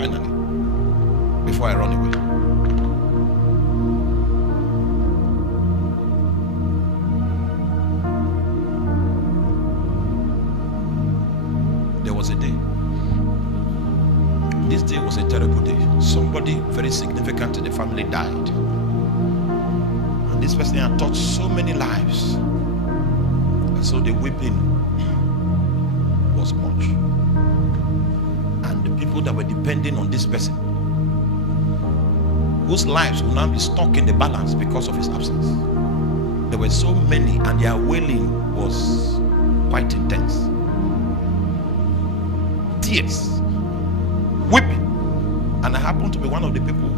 finally, before I run away. There was a day. This day was a terrible day. Somebody very significant in the family died. And this person had touched so many lives. And so the weeping was much. And the people that were depending on this person, whose lives will now be stuck in the balance because of his absence. There were so many, and their wailing was quite intense. Tears, weeping. And I happened to be one of the people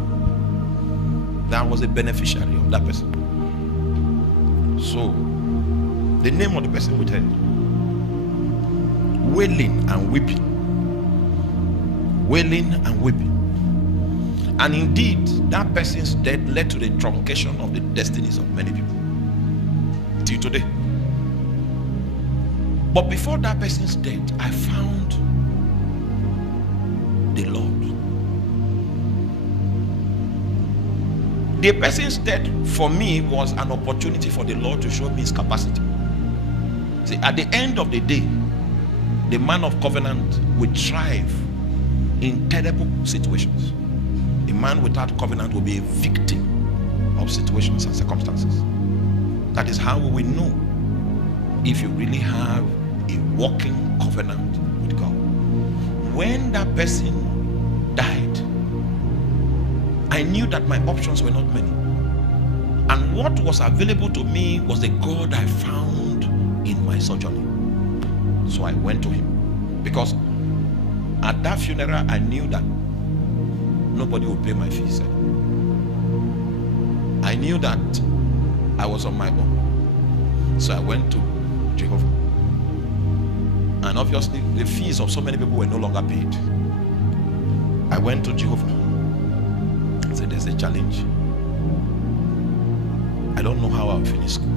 that was a beneficiary of that person. So the name of the person withheld. Wailing and weeping. Wailing and weeping. And indeed, that person's death led to the truncation of the destinies of many people till today. But before that person's death, I found the Lord. The person's death for me was an opportunity for the Lord to show me his capacity. See, at the end of the day, the man of covenant will thrive in terrible situations. A man without covenant will be a victim of situations and circumstances. That is how we will know if you really have a walking covenant with God. When that person died, I knew that my options were not many. And what was available to me was the God I found in my sojourning. So I went to him. Because at that funeral, I knew that nobody would pay my fees. I knew that I was on my own. So I went to Jehovah. And obviously, the fees of so many people were no longer paid. I went to Jehovah. I said, there's a challenge. I don't know how I'll finish school.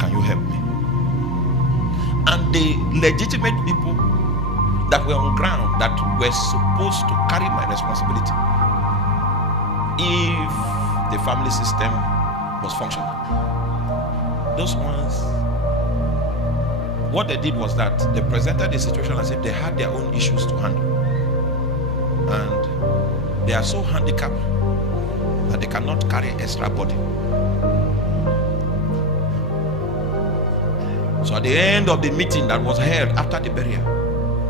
Can you help me? And the legitimate people that were on ground, that were supposed to carry my responsibility if the family system was functional, those ones, what they did was that they presented the situation as if they had their own issues to handle, and they are so handicapped that they cannot carry extra body. So at the end of the meeting that was held after the burial,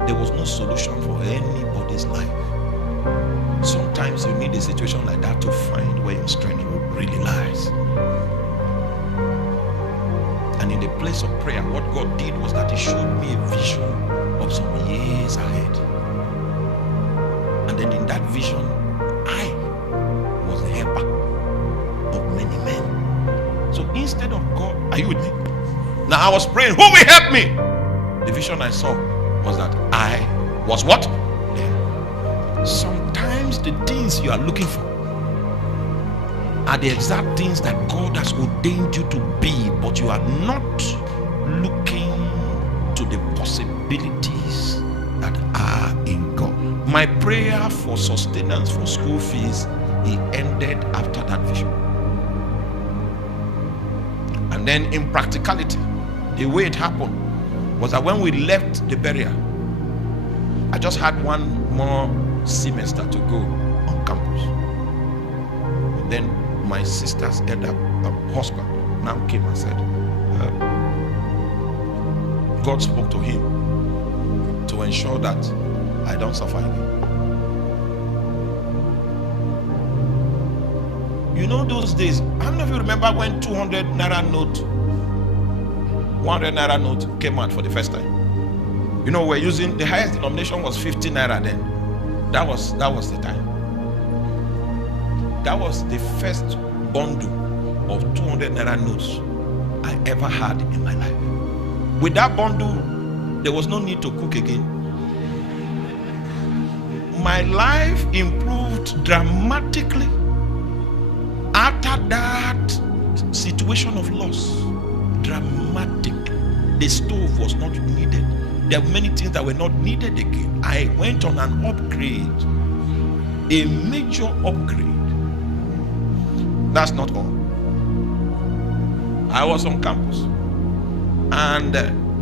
there was no solution for anybody's life. Sometimes you need a situation like that to find where your strength really lies. And in the place of prayer, what God did was that he showed me a vision of some years ahead. And then in that vision, I was the helper of many men. So instead of God, are you with me? Now I was praying, who will help me? The vision I saw was that I was what? There. Sometimes the things you are looking for are the exact things that God has ordained you to be, but you are not looking to the possibilities that are in God. My prayer for sustenance for school fees, it ended after that vision. And then in practicality, the way it happened was that when we left the burial, I just had one more semester to go on campus. But then my sister's elder husband now came and said, God spoke to him to ensure that I don't suffer again. You know those days, how many of you remember when 200 naira note, 100 naira note came out for the first time? You know, we're using, the highest denomination was 50 naira then. That was the time. That was the first bundle of 200 naira notes I ever had in my life. With that bundle, there was no need to cook again. My life improved dramatically after that situation of loss. Dramatic. The stove was not needed. there were many things that were not needed again. I went on an upgrade, a major upgrade. That's not all. I was on campus, and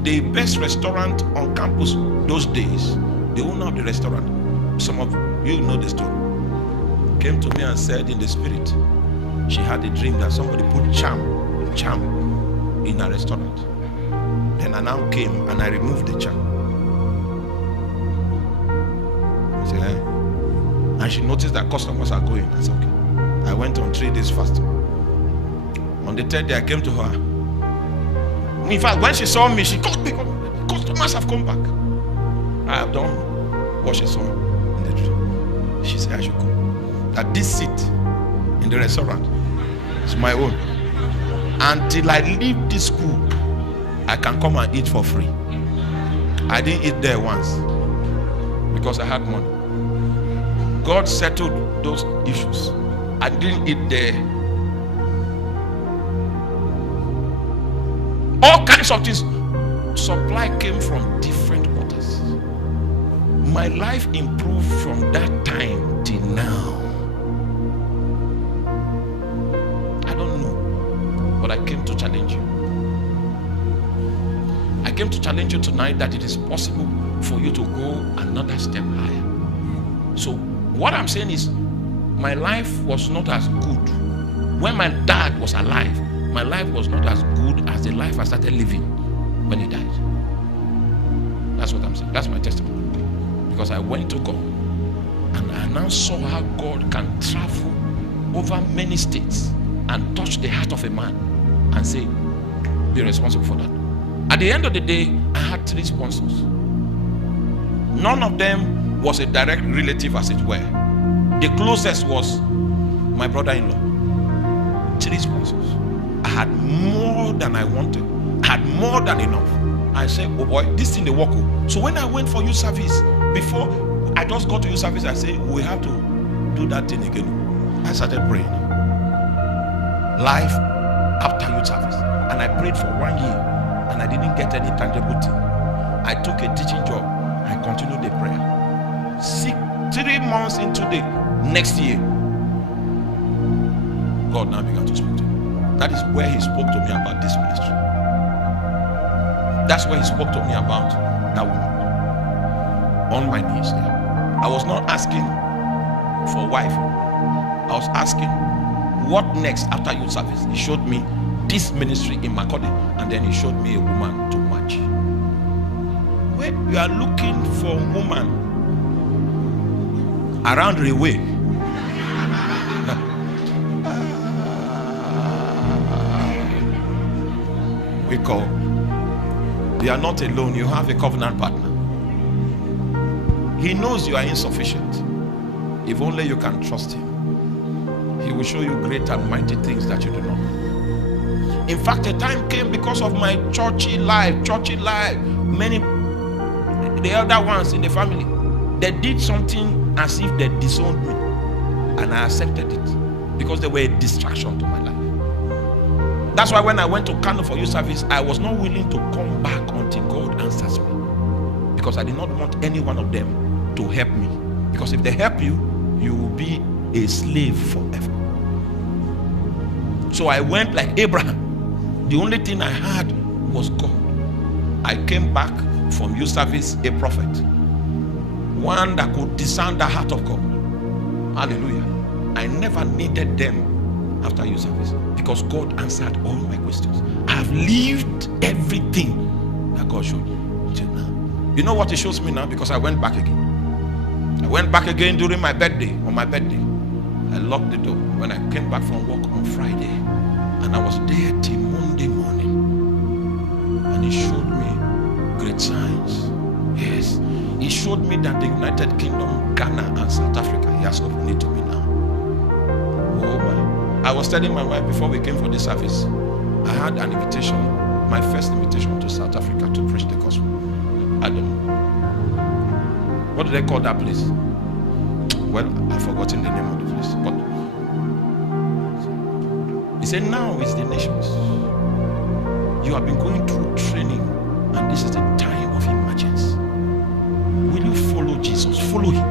the best restaurant on campus those days, the owner of the restaurant, some of you know the story, came to me and said in the spirit, she had a dream that somebody put charm in a restaurant. Then I now came and I removed the charm. I said, eh? And she noticed that customers are going. I said, okay. I went on 3 days fasting. On the 3rd day, I came to her. In fact, when she saw me, she called me. Customers have come back. I have done what she saw in the dream. She said I should come. That this seat in the restaurant is my own. Until I leave this school, I can come and eat for free. I didn't eat there once because I had money. God settled those issues. I didn't eat there. All kinds of things. Supply came from different waters. My life improved from that time till now. I don't know, but I came to challenge you. I came to challenge you tonight that it is possible for you to go another step higher. So what I'm saying is, my life was not as good. When my dad was alive, my life was not as good as the life I started living when he died. That's what I'm saying. That's my testimony. Because I went to God and I now saw how God can travel over many states and touch the heart of a man and say, be responsible for that. At the end of the day, I had 3 sponsors. None of them was a direct relative, as it were. The closest was my brother-in-law. 3 sponsors. I had more than I wanted. I had more than enough. I said, oh boy, this thing they work. So when I went for youth service, before I just got to youth service, I said, we have to do that thing again. I started praying. Life after youth service. And I prayed for 1 year. And I didn't get any tangible thing. I took a teaching job. I continued the prayer. 3 months into the next year, God now began to speak to me. That is where he spoke to me about this ministry. That's where he spoke to me about that woman. On my knees there. I was not asking for wife. I was asking, what next after youth service? He showed me this ministry in Makode, and then he showed me a woman to match. When you are looking for a woman around the way, we call, you are not alone, you have a covenant partner. He knows you are insufficient. If only you can trust him, he will show you great and mighty things that you do not know. In fact, a time came because of my churchy life, many, the elder ones in the family, they did something as if they disowned me. And I accepted it because they were a distraction to my life. That's why when I went to Kano for youth service, I was not willing to come back until God answers me. Because I did not want any one of them to help me. Because if they help you, you will be a slave forever. So I went like Abraham. The only thing I had was God. I came back from youth service a prophet. One that could discern the heart of God. Hallelujah. I never needed them after youth service because God answered all my questions. I have lived everything that God showed me till now. You know what He shows me now? Because I went back again. I went back again during my birthday, on my birthday. I locked the door when I came back from work on Friday. And I was there till Monday morning. And He showed me great signs. Yes. He showed me that the United Kingdom, Ghana, and South Africa, He has opened it to me now. Oh my. I was telling my wife before we came for this service, I had an invitation, my first invitation to South Africa to preach the gospel. I don't know. What do they call that place? Well, I've forgotten the name of the place. But He said, now is the nations. You have been going through training, and this is the time of emergence. Jesus. Follow him.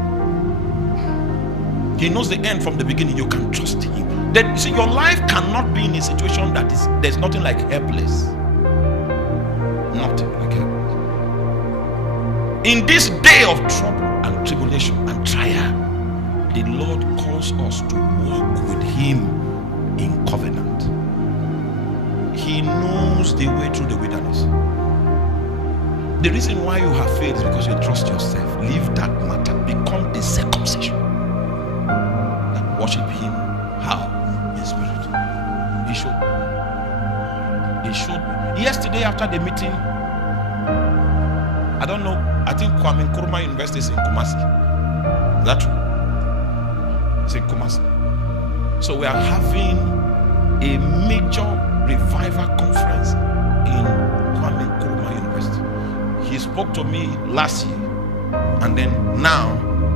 He knows the end from the beginning. You can trust him. Then see, your life cannot be in a situation that is, there's nothing like helpless. Nothing like helpless. In this day of trouble and tribulation and trial, the Lord calls us to walk with him in covenant. He knows the way through the wilderness. The reason why you have faith is because you trust yourself. Leave that matter. Become a circumcision. And worship him how? In spirit. He showed me. He showed me. Yesterday after the meeting, I don't know, I think Kwame Nkrumah University is in Kumasi. Is that true? It's in Kumasi. So we are having a major revival conference in Kwame Nkrumah University. He spoke to me last year, and then now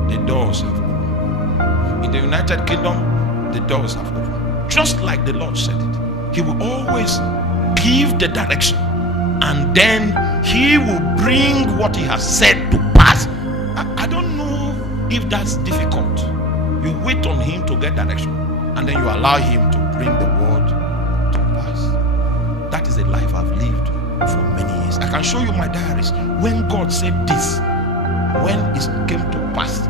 the doors have opened. In the United Kingdom, the doors have opened. Just like the Lord said it. He will always give the direction, and then he will bring what he has said to pass. I don't know if that's difficult. You wait on him to get direction, and then you allow him to bring the word to pass. That is a life I've lived for many years. I can show you my diaries. When God said this, when it came to pass,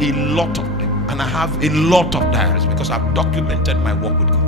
a lot of them, and I have a lot of diaries because I've documented my work with God.